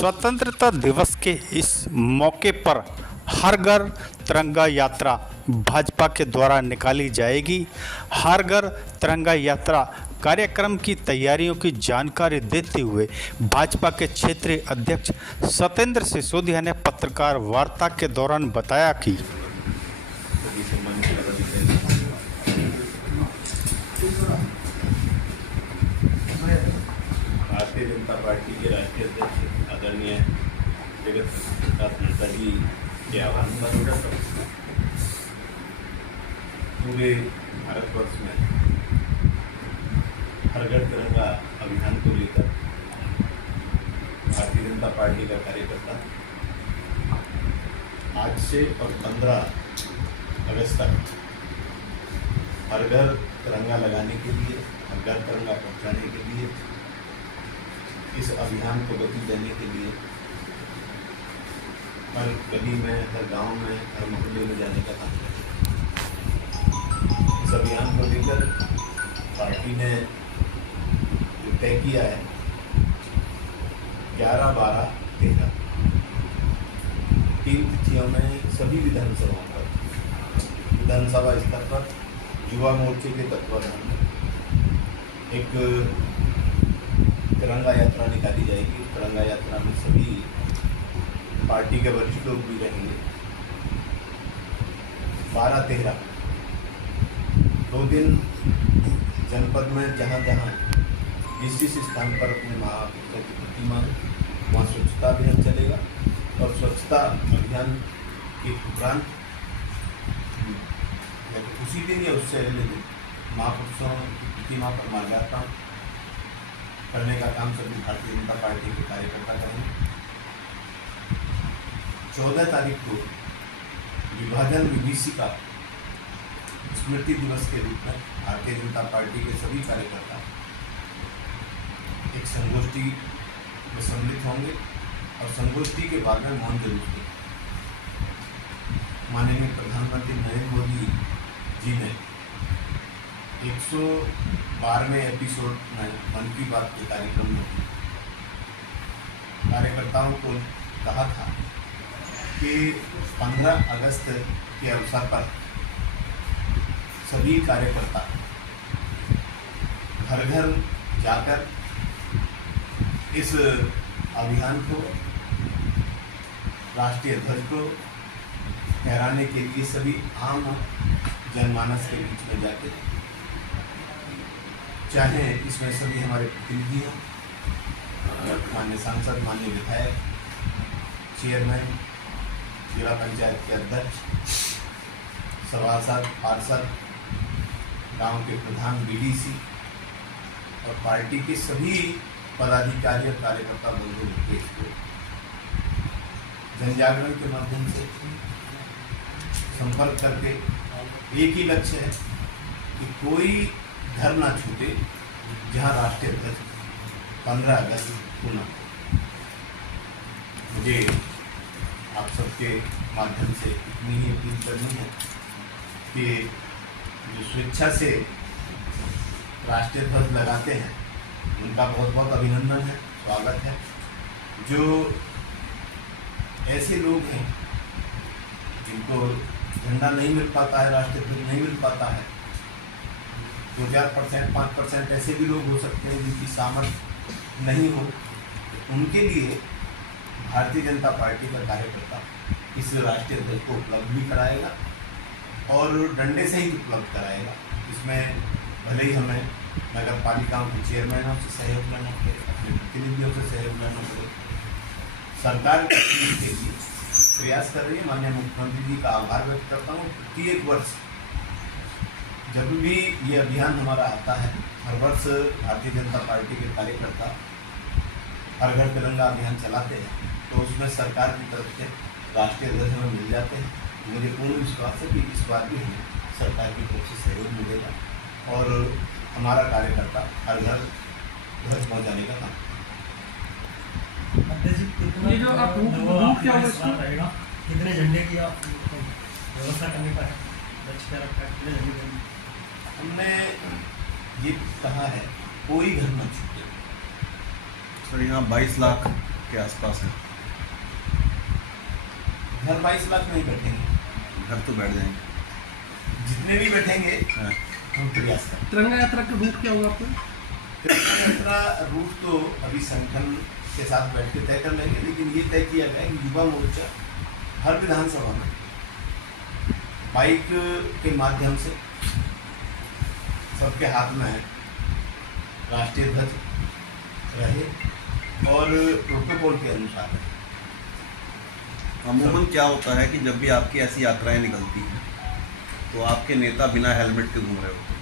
स्वतंत्रता दिवस के इस मौके पर हर घर तिरंगा यात्रा भाजपा के द्वारा निकाली जाएगी। हर घर तिरंगा यात्रा कार्यक्रम की तैयारियों की जानकारी देते हुए भाजपा के क्षेत्रीय अध्यक्ष सत्येंद्र सिसोदिया ने पत्रकार वार्ता के दौरान बताया कि भारतीय जनता पार्टी के राष्ट्रीय अध्यक्ष आदरणीय जगत प्रकाश नड्डा जी के आह्वान पर पूरे भारतवर्ष में हर घर तिरंगा अभियान को लेकर भारतीय जनता पार्टी का कार्यकर्ता आज से और 15 अगस्त तक हर घर तिरंगा लगाने के लिए, हर घर तिरंगा पहुंचाने के लिए, इस अभियान को गति देने के लिए हर गली में, हर गांव में, हर मोहल्ले में जाने का काम करें। इस अभियान को लेकर पार्टी ने जो तय किया है 11, 12, 13 तीन तिथियों में सभी विधानसभाओं पर, विधानसभा स्तर पर युवा मोर्चे के तत्वाधान में एक तिरंगा यात्रा निकाली जाएगी। तिरंगा यात्रा में सभी पार्टी के वरिष्ठ लोग भी रहेंगे। 12, 13 दो दिन जनपद में जहाँ जहाँ जिस स्थान पर अपने महापुरुषों की प्रतिमा है वहाँ स्वच्छता अभियान चलेगा और स्वच्छता अभियान के उपरांत उसी दिन या उससे अगले दिन महापुरुषों की प्रतिमा पर माल्यार्पण करने का काम सभी भारतीय जनता पार्टी के कार्यकर्ता करेंगे। 14 तारीख को विभाजन विभीषिका स्मृति दिवस के रूप में भारतीय जनता पार्टी के सभी कार्यकर्ता एक संगोष्ठी में सम्मिलित होंगे और संगोष्ठी के बाद में मौन जुलूस माननीय प्रधानमंत्री नरेंद्र मोदी जी ने 112वें एपिसोड में मन की बात के कार्यक्रम में कार्यकर्ताओं को कहा था कि 15 अगस्त के अवसर पर सभी कार्यकर्ता घर घर जाकर इस अभियान को, राष्ट्रीय ध्वज को फहराने के लिए सभी आम जनमानस के बीच में जाके, चाहे इसमें सभी हमारे प्रतिनिधि हैं, माननीय सांसद, माननीय विधायक, चेयरमैन, जिला पंचायत के अध्यक्ष, सभासद, पार्षद, गांव के प्रधान, बीडीसी और पार्टी के सभी पदाधिकारी और कार्यकर्ता बंधु मिलकर इसको जनजागरण के माध्यम से संपर्क करके एक ही लक्ष्य है कि कोई घर ना छूटे जहां राष्ट्रीय ध्वज 15 अगस्त पुनः। मुझे आप सबके माध्यम से इतनी ही अपील करनी है कि जो स्वेच्छा से राष्ट्रीय ध्वज लगाते हैं उनका बहुत बहुत अभिनंदन है, स्वागत है। जो ऐसे लोग हैं जिनको झंडा नहीं मिल पाता है, राष्ट्रीय ध्वज नहीं मिल पाता है, 2-4%, 5% ऐसे भी लोग हो सकते हैं जिनकी सामर्थ्य नहीं हो, उनके लिए भारतीय जनता पार्टी का कार्यकर्ता इस राष्ट्रीय ध्वज को उपलब्ध भी कराएगा और डंडे से ही उपलब्ध कराएगा। इसमें भले ही हमें नगर पालिकाओं के चेयरमैनों से सहयोग लेना पड़े, अपने प्रतिनिधियों से सहयोग लेना पड़े। सरकार इसके लिए प्रयास कर रही है। माननीय मुख्यमंत्री जी का आभार व्यक्त करता हूँ। प्रत्येक वर्ष जब भी ये अभियान हमारा आता है, हर वर्ष भारतीय जनता पार्टी के कार्यकर्ता हर घर तिरंगा अभियान चलाते हैं, तो उसमें सरकार की तरफ से राष्ट्रीय ध्वज हमें मिल जाते हैं। मुझे पूर्ण विश्वास है कि इस बार भी हमें सरकार की तरफ से सहयोग मिलेगा और हमारा कार्यकर्ता हर घर ध्वज पहुँचाने का काम। ये जो आप क्या रहेगा, कितने झंडे की आप व्यवस्था करने का है, लक्ष्य क्या रखा है, कितने झंडे? हमने ये कहा है कोई घर न छूटे। सर यहाँ 22 लाख के आसपास है? घर 22 लाख नहीं बैठेंगे, घर तो बैठ जाएंगे। जितने भी बैठेंगे हाँ। हम प्रयास करें। तिरंगा यात्रा का रूट क्या होगा आपका? तिरंगा यात्रा रूट तो अभी संगठन के साथ बैठ के तय कर लेंगे, लेकिन ये तय किया गया कि युवा मोर्चा हर विधानसभा में बाइक के माध्यम से सबके हाथ में राष्ट्रीय ध्वज रहे और प्रोटोकॉल के अनुसार रहे। अमूमन क्या होता है कि जब भी आपकी ऐसी यात्राएं निकलती हैं तो आपके नेता बिना हेलमेट के घूम रहे होते हैं,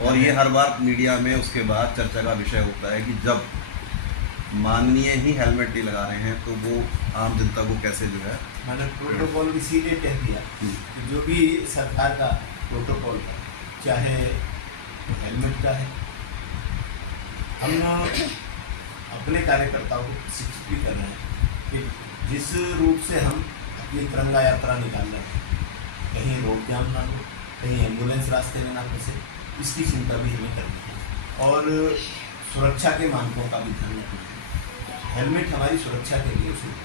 और ये हर बार मीडिया में उसके बाद चर्चा का विषय होता है कि जब माननीय ही हेलमेट नहीं लगा रहे हैं तो वो आम जनता को कैसे जो है। मैंने प्रोटोकॉल इसीलिए कह दिया कि जो भी सरकार का प्रोटोकॉल है, चाहे हेलमेट का है, हम अपने कार्यकर्ताओं को शिक्षित भी कर रहे हैं कि जिस रूट से हम अपनी तिरंगा यात्रा निकाल रहे हैं, कहीं रोड जाम ना हो, कहीं एम्बुलेंस रास्ते में ना फंसे, इसकी चिंता भी हमें करनी है और सुरक्षा के मानकों का भी ध्यान रखना है। हेलमेट हमारी सुरक्षा के लिए उसे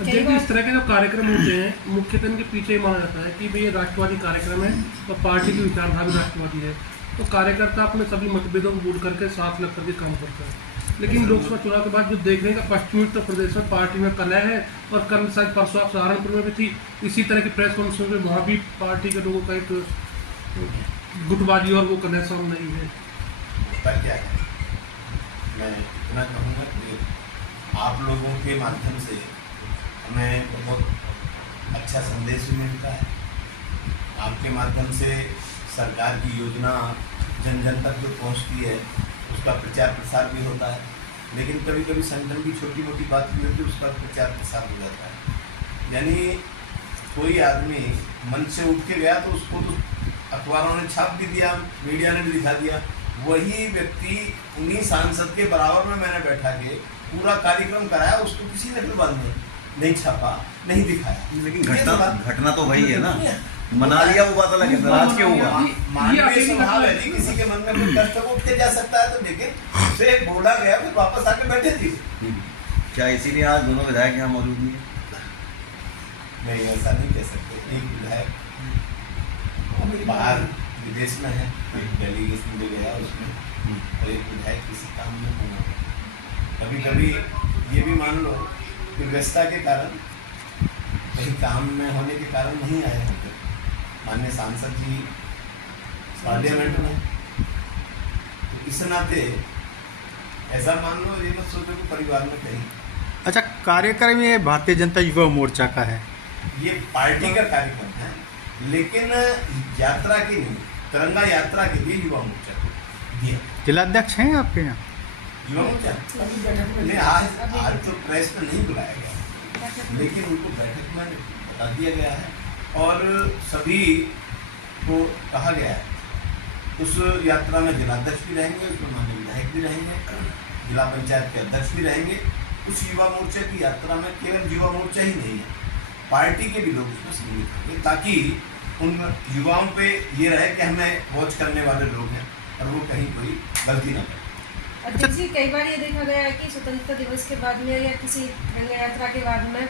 देखिए, इस तरह के जो कार्यक्रम होते हैं मुख्यतः इनके पीछे ही माना जाता है कि भाई ये राष्ट्रवादी कार्यक्रम है और पार्टी की विचारधारा भी राष्ट्रवादी है, तो कार्यकर्ता अपने सभी मतभेदों को दूर करके साथ लग करके काम करता है। लेकिन लोकसभा चुनाव के बाद जो देखने का पश्चिमी उत्तर प्रदेश में पार्टी में कलह है, और कल शायद परसों आप सहारनपुर में भी थी, इसी तरह की प्रेस कॉन्फ्रेंस में वहाँ भी पार्टी के लोगों का एक गुटबाजी और वो कलह सामने नहीं है। होता क्या है, मैं इतना कहूँगा कि आप लोगों के माध्यम से हमें बहुत अच्छा संदेश भी मिलता है। आपके माध्यम से सरकार की योजना जन जन तक जो पहुँचती है उसका प्रचार प्रसार भी होता है, लेकिन कभी कभी संगठन की छोटी मोटी बात भी होती है, उसका प्रचार प्रसार हो जाता है। यानी कोई आदमी मन से उठ के गया तो उसको तो अखबारों ने छाप भी दिया, मीडिया ने भी दिखा दिया, वही व्यक्ति उन्हीं सांसद के बराबर में मैंने बैठा के पूरा कार्यक्रम कराया, उसको किसी ने फिर बाद में नहीं छापा, नहीं दिखाया। लेकिन घटना तो वही है ना, मना लिया वो बात अलग है, नाराज क्यों हुआ? मानवीय स्वभाव है जी, किसी के मन में कोई कष्ट उठ के जा सकता है, तो लेकिन उसे बोला गया फिर वापस आके बैठे थे। क्या इसीलिए आज दोनों विधायक यहाँ मौजूद नहीं है? नहीं, ऐसा नहीं कह सकते। एक विधायक बाहर विदेश में है, एक डेलीगेशन में गया उसमें, और एक विधायक किसी काम में होना। कभी कभी ये भी मान लो कि व्यस्तता के कारण, कहीं काम में होने के कारण नहीं आए होते माननीय सांसद जी पार्लियामेंट में, तो इस नाते ऐसा मान लो, ये मत सोचो कि परिवार में कहीं। अच्छा, कार्यक्रम ये भारतीय जनता युवा मोर्चा का है? ये पार्टी का कार्यक्रम है, लेकिन यात्रा की नहीं, तिरंगा यात्रा के लिए युवा मोर्चा को दिया। जिलाध्यक्ष हैं आपके यहाँ? युवा मोर्चा नहीं, आज तो प्रेस में नहीं बुलाया गया, लेकिन उनको बैठक में बता दिया गया है और सभी को कहा गया है। उस यात्रा में जिलाध्यक्ष भी रहेंगे, उसमें माननीय विधायक भी रहेंगे, जिला पंचायत के अध्यक्ष भी रहेंगे। उस युवा मोर्चा की यात्रा में केवल युवा मोर्चा ही नहीं है, पार्टी के भी लोग उसमें सम्मिलित होंगे, ताकि उन युवाओं पे ये रहे कि हमें वॉच करने वाले लोग हैं और वो कहीं कोई गलती ना करें। अध्यक्ष जी, कई बार ये देखा गया है कि स्वतंत्रता दिवस के बाद में या किसी तिरंगा यात्रा के बाद में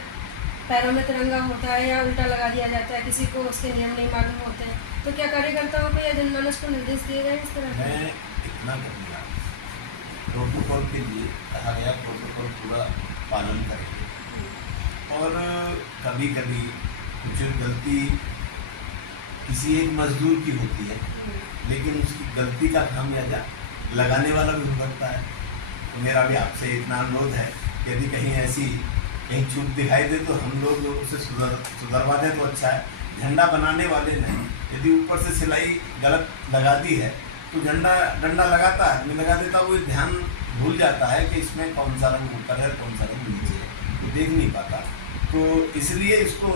पैरों में तिरंगा होता है या उल्टा लगा दिया जाता है, किसी को उसके नियम नहीं मालूम होते हैं, तो क्या कार्यकर्ताओं को या जनमानस को निर्देश दिए गए इस तरह? मैं इतना कहूँगा, प्रोटोकॉल के लिए कहा गया, प्रोटोकॉल पूरा पालन करेंगे, और कभी कभी कुछ गलती किसी एक मजदूर की होती है, लेकिन उसकी गलती का खामियाजा लगाने वाला भी भुगतता है। तो मेरा भी आपसे इतना अनुरोध है, यदि कहीं ऐसी कहीं चूक दिखाई दे तो हम लोग उसे सुधरवा दें तो अच्छा है। झंडा बनाने वाले ने यदि ऊपर से सिलाई गलत लगा दी है तो डंडा लगाता है, आदमी लगा देता, वो ध्यान भूल जाता है कि इसमें कौन सा रंग ऊपर है, कौन सा रंग नीचे है, वो देख नहीं पाता। तो इसलिए इसको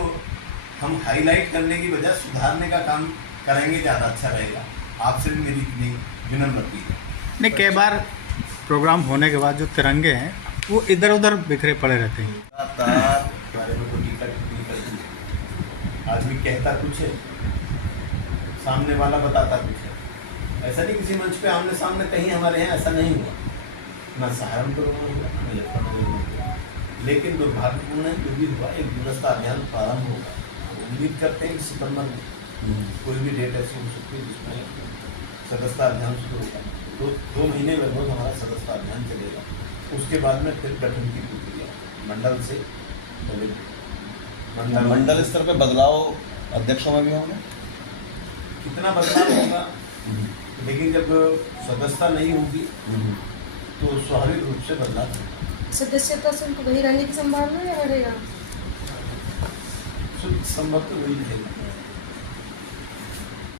हम हाईलाइट करने की बजाय सुधारने का काम करेंगे, ज़्यादा अच्छा रहेगा। आपसे भी मेरी इतनी विनम्र अपील है। नहीं, कई बार प्रोग्राम होने के बाद जो तिरंगे हैं वो इधर उधर बिखरे पड़े रहते हैं। बारे में कोई टीका टिप्पणी करती है, आदमी कहता कुछ है, सामने वाला बताता कुछ है। ऐसा नहीं किसी मंच पे आमने सामने कहीं हमारे यहाँ ऐसा नहीं हुआ। ना सहारनपुर में हुआ ना मुजफ्फरनगर में हुआ। लेकिन दुर्भाग्यपूर्ण है जो भी हुआ, एक दुरुस्ता अभियान प्रारंभ होगा। उम्मीद करते हैं कि सितंबर में कोई भी डेट ऐसी हो सकती है जिसमें सदस्यता अभियान शुरू होगा। दो महीने लगभग हमारा सदस्यता अभियान चलेगा। उसके बाद में फिर गठन की प्रक्रिया मंडल से मंडल स्तर पे बदलाव अध्यक्षों में भी होंगे। कितना बदलाव होगा, लेकिन जब सदस्यता नहीं होगी तो स्वाभाविक रूप से बदलाव होगा। सदस्यता शुल्क वही रहने की संभावना या बढ़ेगा? शुद्ध संभव तो वही रहेगा।